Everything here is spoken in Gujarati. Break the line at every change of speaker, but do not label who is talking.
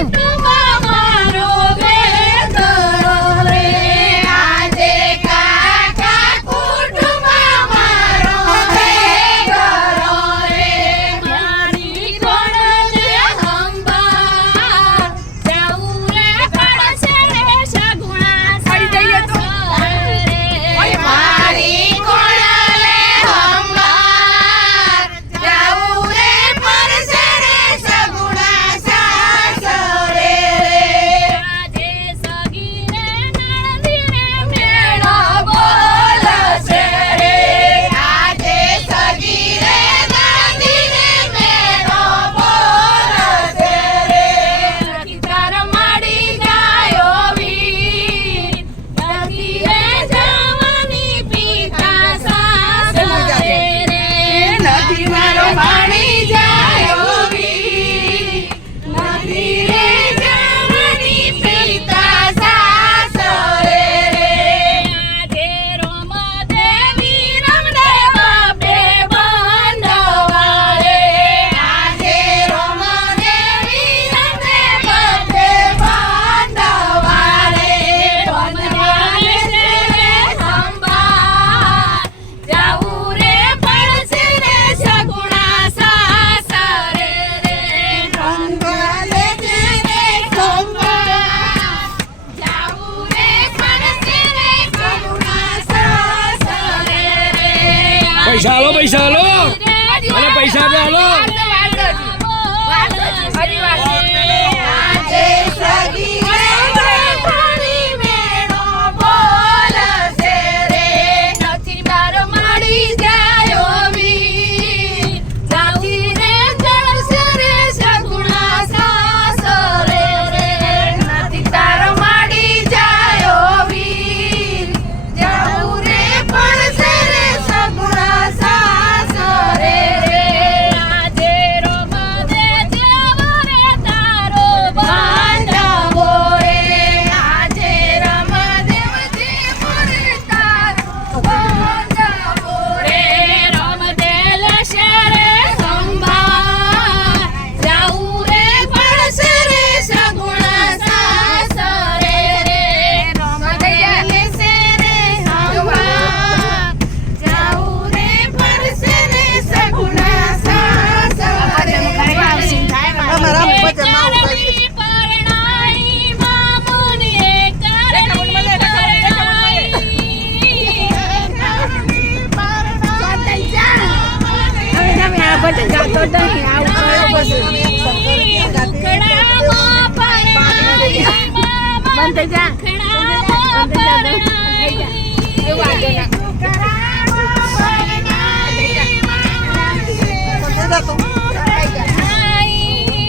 Oh, પૈસા હાલો પૈસા હાલો અને પૈસા હાલો 等一，可以。